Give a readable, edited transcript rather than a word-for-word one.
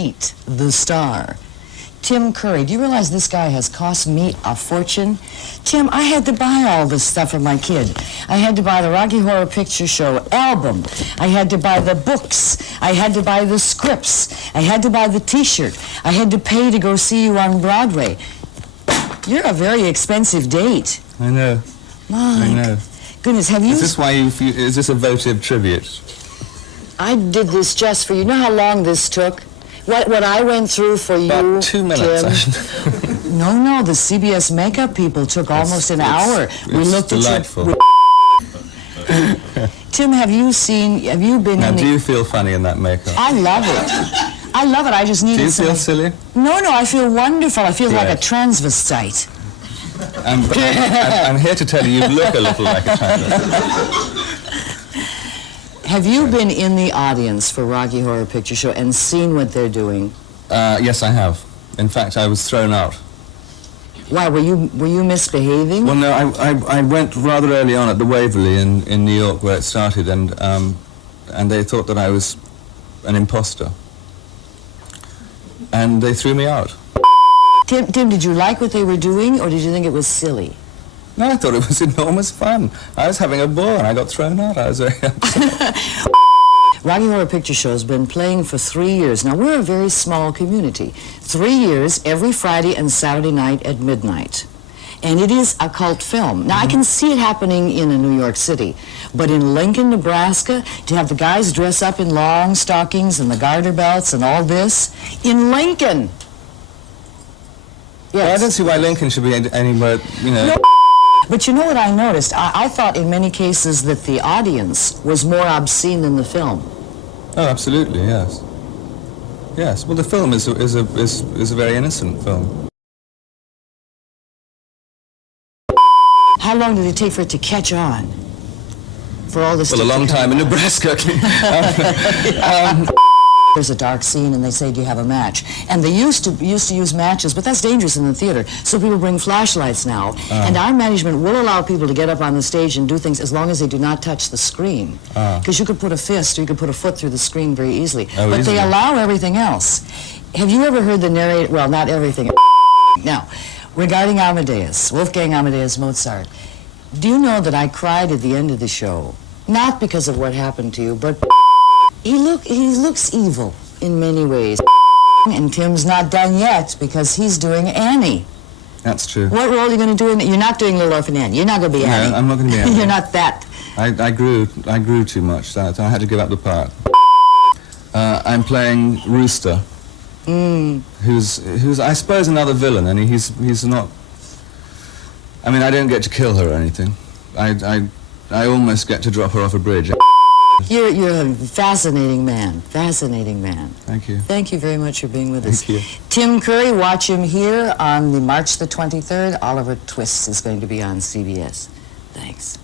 meet the star. Tim Curry. Do you realize this guy has cost me a fortune? Tim, I had to buy all this stuff for my kid. I had to buy the Rocky Horror Picture Show album. I had to buy the books. I had to buy the scripts. I had to buy the T-shirt. I had to pay to go see you on Broadway. You're a very expensive date. I know. My I know. goodness, have you... Is this why is this a votive tribute? I did this just for you. You know how long this took? What I went through for you, About 2 minutes. Tim. No, the CBS makeup people took almost an hour. We looked delightful. at you. Tim, have you been Now, in do you feel funny in that makeup? I love it. I love it. I just needed Do you feel silly? No, I feel wonderful. I feel like a Right. transvestite. I'm here to tell you, you look a little like a transvestite. Have you been in the audience for Rocky Horror Picture Show and seen what they're doing? Yes, I have. In fact, I was thrown out. Why, were you misbehaving? Well, no, I went rather early on at the Waverly in New York where it started, and they thought that I was an imposter. And they threw me out. Tim, did you like what they were doing, or did you think it was silly? No, I thought it was enormous fun. I was having a ball and I got thrown out. I was very upset. Rocky Horror Picture Show has been playing for 3 years. Now, we're a very small community. 3 years, every Friday and Saturday night at midnight. And it is a cult film. Now, I can see it happening in New York City, but in Lincoln, Nebraska, to have the guys dress up in long stockings and the garter belts and all this, in Lincoln. Yes. Well, I don't see why Lincoln should be anywhere, you know. No. But you know what I noticed? I thought in many cases that the audience was more obscene than the film. Oh, absolutely, yes. Yes, well, the film is a very innocent film. How long did it take for it to catch on? For all this Well, a long time in Nebraska. There's a dark scene and they say, do you have a match? And they used to use matches, but that's dangerous in the theater. So people bring flashlights now. And our management will allow people to get up on the stage and do things as long as they do not touch the screen. Because you could put a fist or you could put a foot through the screen very easily. Oh, but easily. they allow everything else. Have you ever heard the narrator? Well, not everything. Now, regarding Amadeus, Wolfgang Amadeus Mozart, do you know that I cried at the end of the show? Not because of what happened to you, but he looks evil in many ways. And Tim's not done yet because he's doing Annie. That's true. What role are you going to do in it? You're not doing Little Orphan Annie. You're not going to be Annie. No, I'm not going to be Annie. You're not that. I grew too much, so I had to give up the part. I'm playing Rooster, who's I suppose another villain, and he's not. I mean, I don't get to kill her or anything. I almost get to drop her off a bridge. You're a fascinating man. Fascinating man. Thank you. Thank you very much for being with us. Thank you. Tim Curry, watch him here on the March the 23rd. Oliver Twist is going to be on CBS. Thanks.